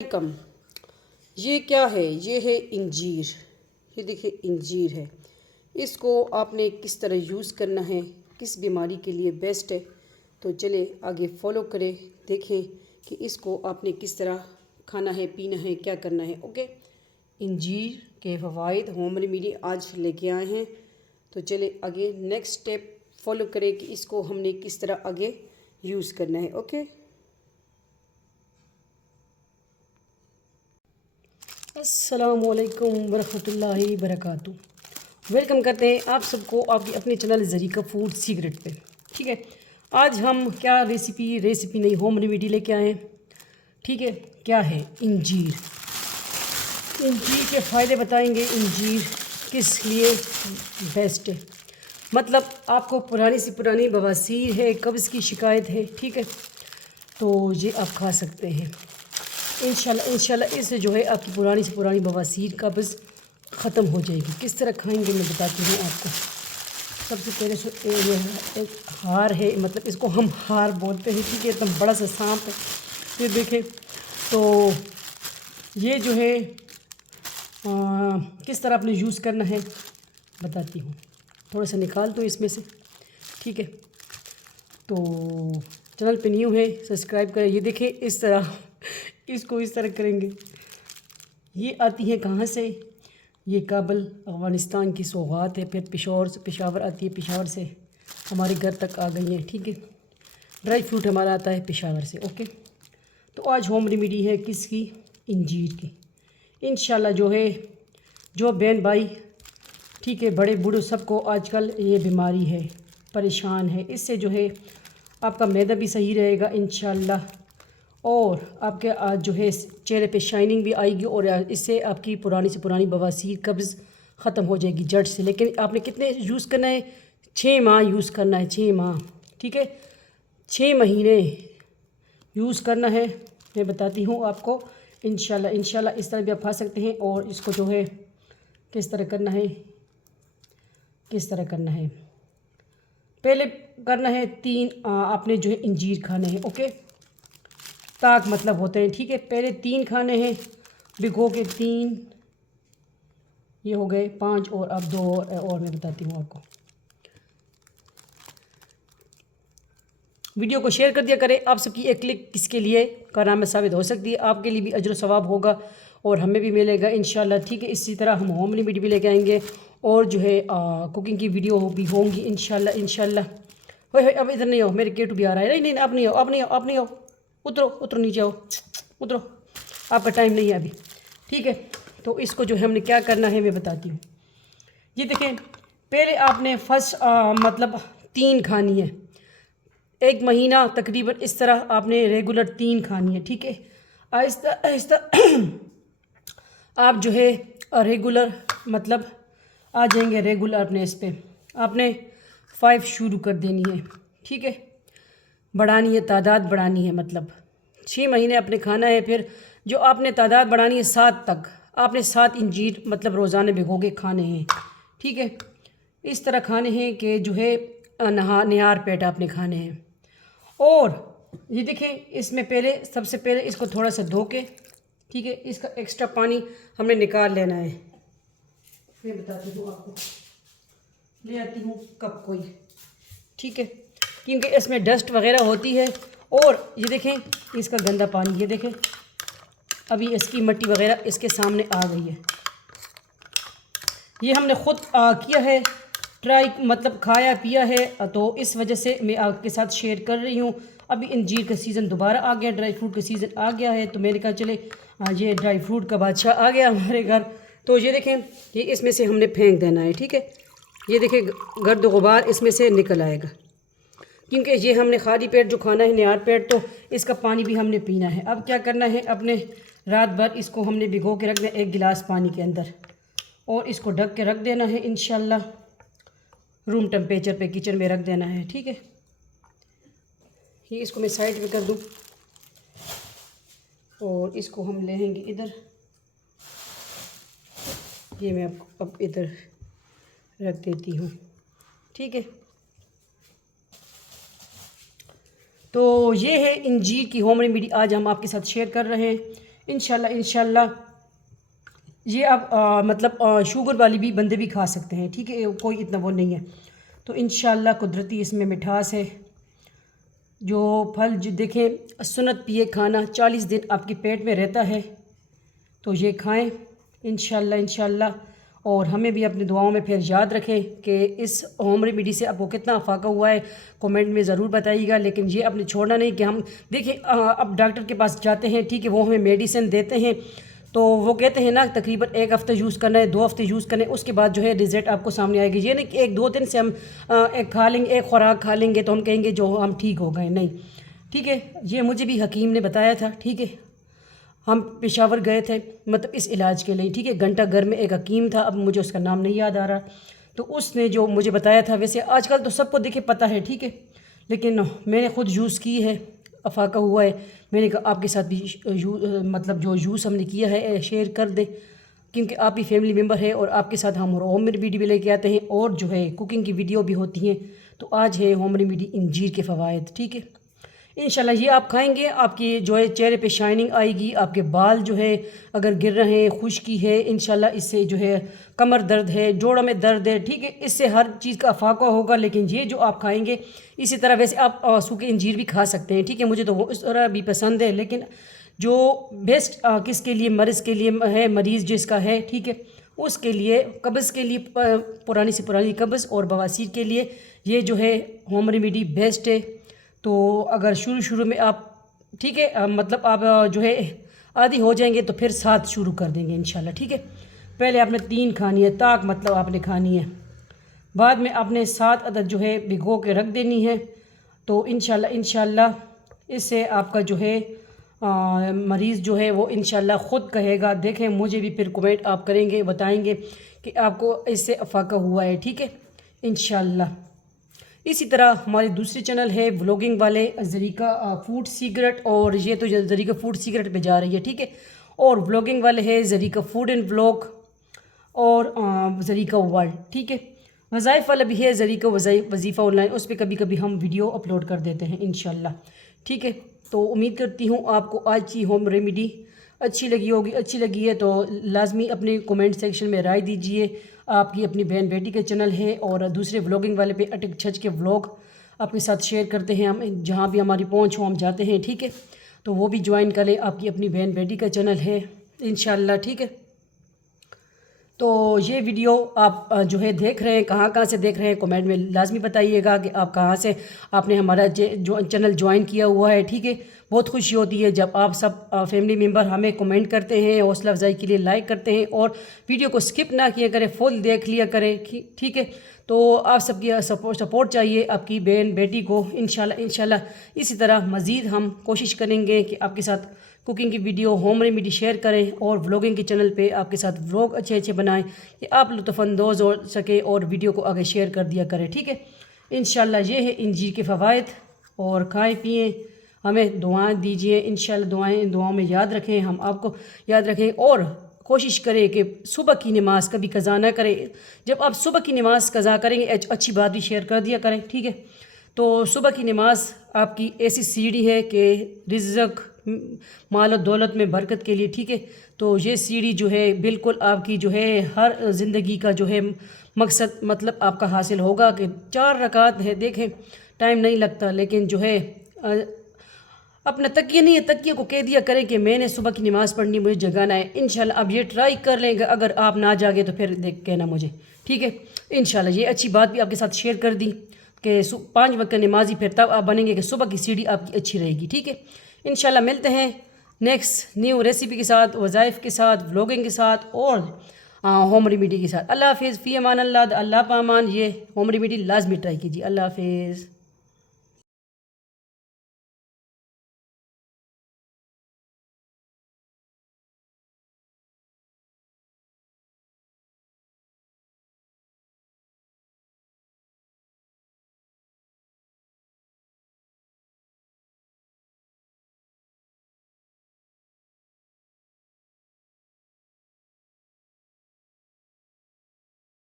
Welcome. ये क्या है? ये है इंजीर। ये देखिए इंजीर है। इसको आपने किस तरह यूज़ करना है, किस बीमारी के लिए बेस्ट है, तो चले आगे फॉलो करें, देखें कि इसको आपने किस तरह खाना है, पीना है, क्या करना है। ओके, इंजीर के फ़वाइद होम रेमेडी आज लेके आए हैं, तो चले आगे नेक्स्ट स्टेप फॉलो करें कि इसको हमने किस तरह आगे यूज़ करना है। ओके, अस्सलामुअलैकुम वरहमतुल्लाहि वबरकातुहू। वेलकम करते हैं आप सबको आपकी अपने चैनल ज़रीका फूड सीक्रेट पे। ठीक है, आज हम क्या रेसिपी नहीं, होम रेमेडी लेके आए हैं। ठीक है, क्या है? इंजीर। इंजीर के फ़ायदे बताएंगे। इंजीर किस लिए बेस्ट है, मतलब आपको पुरानी से पुरानी बवासीर है, कब्ज़ की शिकायत है, ठीक है, तो ये आप खा सकते हैं इंशाल्लाह। इससे जो है आपकी पुरानी से पुरानी बवासीर कब्ज़ ख़त्म हो जाएगी। किस तरह खाएंगे मैं बताती हूँ आपको। सबसे पहले ये एक हार है, मतलब इसको हम हार बोलते हैं, ठीक है, एकदम बड़ा सा सांप है। फिर देखें तो ये जो है किस तरह आपने यूज़ करना है बताती हूँ। थोड़ा सा निकाल दो इसमें से, ठीक है। तो चैनल पे न्यू है सब्सक्राइब करें। ये देखें इस तरह इसको इस तरह करेंगे। ये आती है कहाँ से? ये काबल अफ़गानिस्तान की सौगात है। फिर पेशावर आती है, पेशावर से हमारे घर तक आ गई है, ठीक है। ड्राई फ्रूट हमारा आता है पेशावर से। ओके, तो आज होम रेमेडी है किसकी? इंजीर की। इंशाल्लाह जो है, जो बहन भाई, ठीक है, बड़े बूढ़े सबको आजकल ये बीमारी है, परेशान है। इससे जो है आपका मैदा भी सही रहेगा इंशाल्लाह, और आपके आज जो है चेहरे पे शाइनिंग भी आएगी, और इससे आपकी पुरानी से पुरानी बवासीर कब्ज़ ख़त्म हो जाएगी जड़ से। लेकिन आपने कितने यूज़ करना है? 6 माह यूज़ करना है, 6 माह, ठीक है, 6 महीने यूज़ करना है। मैं बताती हूँ आपको इंशाल्लाह इस तरह भी आप खा सकते हैं। और इसको जो है किस तरह करना है, पहले करना है 3 आपने जो है इंजीर खाने हैं। ओके, ताक मतलब होते हैं, ठीक है। पहले 3 खाने हैं भिगो के, 3 ये हो गए, 5 और अब 2 और मैं बताती हूँ आपको। वीडियो को शेयर कर दिया करें। आप सबकी एक क्लिक किसके लिए कारनामे साबित हो सकती है, आपके लिए भी अजर सवाब होगा और हमें भी मिलेगा इंशाल्लाह, ठीक है। इसी तरह हम होम रेमेडी भी लेके आएंगे, और जो है कुकिंग की वीडियो भी होंगी इंशाल्लाह। हो अब इधर नहीं हो, मेरे केटू भी आ रहा है। नहीं, आप नहीं आओ, उतरो नीचे आओ, उतरो, आपका टाइम नहीं है अभी, ठीक है। तो इसको जो है हमने क्या करना है मैं बताती हूँ। ये देखें, पहले आपने फर्स्ट मतलब 3 खानी है, 1 महीना तकरीबन इस तरह आपने रेगुलर 3 खानी है, ठीक है। आहिस्ता आहिस्ता आप जो है रेगुलर मतलब आ जाएंगे रेगुलर अपने इस पे। आपने 5 शुरू कर देनी है, ठीक है, बढ़ानी है, तादाद बढ़ानी है, मतलब 6 महीने आपने खाना है। फिर जो आपने तादाद बढ़ानी है 7 तक, आपने 7 इंजीर मतलब रोज़ाना भिगो के खाने हैं, ठीक है। इस तरह खाने हैं कि जो है निहार पेट आपने खाने हैं। और ये देखें, इसमें पहले सबसे पहले इसको थोड़ा सा धो के, ठीक है, इसका एक्स्ट्रा पानी हमने निकाल लेना है। मैं बताती हूँ आपको, ले आती हूँ कप कोई, ठीक है, क्योंकि इसमें डस्ट वगैरह होती है। और ये देखें इसका गंदा पानी, ये देखें अभी इसकी मिट्टी वगैरह इसके सामने आ गई है। ये हमने ख़ुद किया है, ट्राई मतलब खाया पिया है, तो इस वजह से मैं आपके साथ शेयर कर रही हूँ। अभी इंजीर का सीज़न दोबारा आ गया, ड्राई फ्रूट का सीज़न आ गया है, तो मैंने कहा चले ये ड्राई फ्रूट का बादशाह आ गया हमारे घर। तो ये देखें, ये इसमें से हमने फेंक देना है, ठीक है। ये देखें गर्द गुबार इसमें से निकल आएगा, क्योंकि ये हमने खाली पेट जो खाना है, निहार पेट, तो इसका पानी भी हमने पीना है। अब क्या करना है, अपने रात भर इसको हमने भिगो के रखना है 1 गिलास पानी के अंदर, और इसको ढक के रख देना है इंशाल्लाह, रूम टेम्परेचर पे किचन में रख देना है, ठीक है। ये इसको मैं साइड में कर दूँ, और इसको हम लेंगे इधर, ये मैं आपको अब इधर रख देती हूँ, ठीक है। तो ये है इंजीर की होम रेमेडी आज हम आपके साथ शेयर कर रहे हैं। इंशाल्लाह इंशाल्लाह ये आप मतलब शुगर वाली भी बंदे भी खा सकते हैं, ठीक है, कोई इतना वो नहीं है। तो इंशाल्लाह कुदरती इसमें मिठास है। जो फल जो देखें, सुन्नत पिए खाना 40 दिन आपके पेट में रहता है, तो ये खाएं इंशाल्लाह इंशाल्लाह। और हमें भी अपनी दुआओं में फिर याद रखें कि इस होम रेमेडी से आपको कितना फ़ायदा हुआ है, कमेंट में ज़रूर बताइएगा। लेकिन ये अपने छोड़ना नहीं कि हम देखिए अब डॉक्टर के पास जाते हैं, ठीक है, वो हमें मेडिसिन देते हैं, तो वो कहते हैं ना तकरीबन 1 हफ़्ता यूज़ करना है, 2 हफ़्ते यूज़ करना है, उसके बाद जो है रिज़ल्ट आपको सामने आएगी। ये नहीं कि 1-2 दिन से हम एक खा लेंगे, एक खुराक खा लेंगे तो हम कहेंगे जो हम ठीक हो गए, नहीं, ठीक है। ये मुझे भी हकीम ने बताया था, ठीक है, हम पेशावर गए थे मतलब इस इलाज के लिए, ठीक है। घंटा घर में एक हकीम था, अब मुझे उसका नाम नहीं याद आ रहा, तो उसने जो मुझे बताया था, वैसे आजकल तो सबको देखे पता है, ठीक है, लेकिन मैंने ख़ुद यूज़ की है, अफाका हुआ है। मैंने कहा आपके साथ भी मतलब जो यूज़ हमने किया है शेयर कर दे, क्योंकि आप भी फैमिली मेम्बर है और आपके साथ हम होम रेमेडी भी लेके आते हैं और जो है कुकिंग की वीडियो भी होती हैं। तो आज है होम रेमेडी इंजीर के फ़वाइद, ठीक है। इंशाल्लाह ये आप खाएंगे, आपकी जो है चेहरे पे शाइनिंग आएगी, आपके बाल जो है अगर गिर रहे हैं, खुश्की है, इंशाल्लाह इससे जो है कमर दर्द है, जोड़ों में दर्द है, ठीक है, इससे हर चीज़ का अफाका होगा। लेकिन ये जो आप खाएंगे, इसी तरह वैसे आप सूखे अंजीर भी खा सकते हैं, ठीक है, मुझे तो वो इस तरह भी पसंद है। लेकिन जो बेस्ट किसके लिए, मरीज़ के लिए है, मरीज़ जिसका है, ठीक है, उसके लिए कब्ज़ के लिए, पुरानी से पुरानी कब्ज़ और बवासीर के लिए ये जो है होम रेमेडी बेस्ट है। तो अगर शुरू में आप, ठीक है, मतलब आप जो है आदी हो जाएंगे तो फिर 7 शुरू कर देंगे इंशाल्लाह, ठीक है। पहले आपने 3 खानी है, ताक मतलब आपने खानी है, बाद में आपने 7 अदद जो है भिगो के रख देनी है। तो इंशाल्लाह इससे आपका जो है मरीज़ जो है वो इंशाल्लाह ख़ुद कहेगा, देखें मुझे भी फिर कमेंट आप करेंगे, बताएंगे कि आपको इससे अफाका हुआ है, ठीक है, इंशाल्लाह। इसी तरह हमारे दूसरे चैनल है व्लॉगिंग वाले, ज़रीका फूड सीक्रेट, और ये तो ज़रीका फूड सीक्रेट पे जा रही है, ठीक है। और व्लॉगिंग वाले है ज़रीका फूड एंड व्लॉग और ज़रीका वर्ल्ड, ठीक है। वज़ाइफ वाला भी है ज़रीका वज़ीफ़ा ऑनलाइन, उस पर कभी कभी हम वीडियो अपलोड कर देते हैं इंशाल्लाह, ठीक है। तो उम्मीद करती हूँ आपको आज की होम रेमेडी अच्छी लगी होगी। अच्छी लगी है तो लाजमी अपने कमेंट सेक्शन में राय दीजिए। आपकी अपनी बहन बेटी का चैनल है और दूसरे व्लॉगिंग वाले पे अटक छच के व्लॉग आपके साथ शेयर करते हैं हम, जहाँ भी हमारी पहुँच हो हम जाते हैं, ठीक है। तो वो भी ज्वाइन करें, आपकी अपनी बहन बेटी का चैनल है इंशाल्लाह, ठीक है। तो ये वीडियो आप जो है देख रहे हैं, कहाँ से देख रहे हैं, कमेंट में लाजमी बताइएगा कि आप कहाँ से आपने हमारा जो चैनल ज्वाइन किया हुआ है, ठीक है। बहुत खुशी होती है जब आप सब फैमिली मेम्बर हमें कमेंट करते हैं, हौसला अफजाई के लिए लाइक करते हैं और वीडियो को स्किप ना किया करें, फुल देख लिया करें, ठीक है। तो आप सबकी सपोर्ट चाहिए आपकी बहन बेटी को इंशाल्लाह। इसी तरह मज़ीद हम कोशिश करेंगे कि आपके साथ कुकिंग की वीडियो, होम रेमेडी शेयर करें और व्लॉगिंग के चैनल पे आपके साथ व्लॉग अच्छे बनाएं कि आप लुत्फ़अंदोज़ हो सके और वीडियो को आगे शेयर कर दिया करें, ठीक है। इंशाल्लाह ये है इंजीर के फ़वाइद, और खाएं पिएँ, हमें दुआएं दीजिए इंशाल्लाह, दुआओं में याद रखें, हम आपको याद रखें। और कोशिश करें कि सुबह की नमाज़ कभी कज़ा ना करें। जब आप सुबह की नमाज़ कज़ा करेंगे, अच्छी बात भी शेयर कर दिया करें, ठीक है। तो सुबह की नमाज़ आपकी ऐसी सीढ़ी है कि रिज़्क़, माल और दौलत में बरकत के लिए, ठीक है। तो ये सीढ़ी जो है बिल्कुल आपकी जो है हर ज़िंदगी का जो है मकसद मतलब आपका हासिल होगा कि 4 रकात है, देखें टाइम नहीं लगता, लेकिन जो है अपना तकिया नहीं है, तकिया को कह दिया करें कि मैंने सुबह की नमाज़ पढ़नी, मुझे जगाना है। इंशाल्लाह अब ये ट्राई कर लेंगे, अगर आप ना जागे तो फिर देख कहना मुझे, ठीक है। इंशाल्लाह ये अच्छी बात भी आपके साथ शेयर कर दी कि 5 वक्त नमाजी, फिर तब आप बनेंगे कि सुबह की सीढ़ी आपकी अच्छी रहेगी, ठीक है। इंशाल्लाह मिलते हैं नेक्स्ट न्यू रेसिपी के साथ, वज़ाइफ के साथ, व्लॉगिंग के साथ और होम रेमेडी के साथ। अल्लाह हाफिज़, फ़ी अमान अल्लाह, अल्लाह पामान। ये होम रेमेडी लाजमी ट्राई कीजिए। अल्लाह हाफिज़।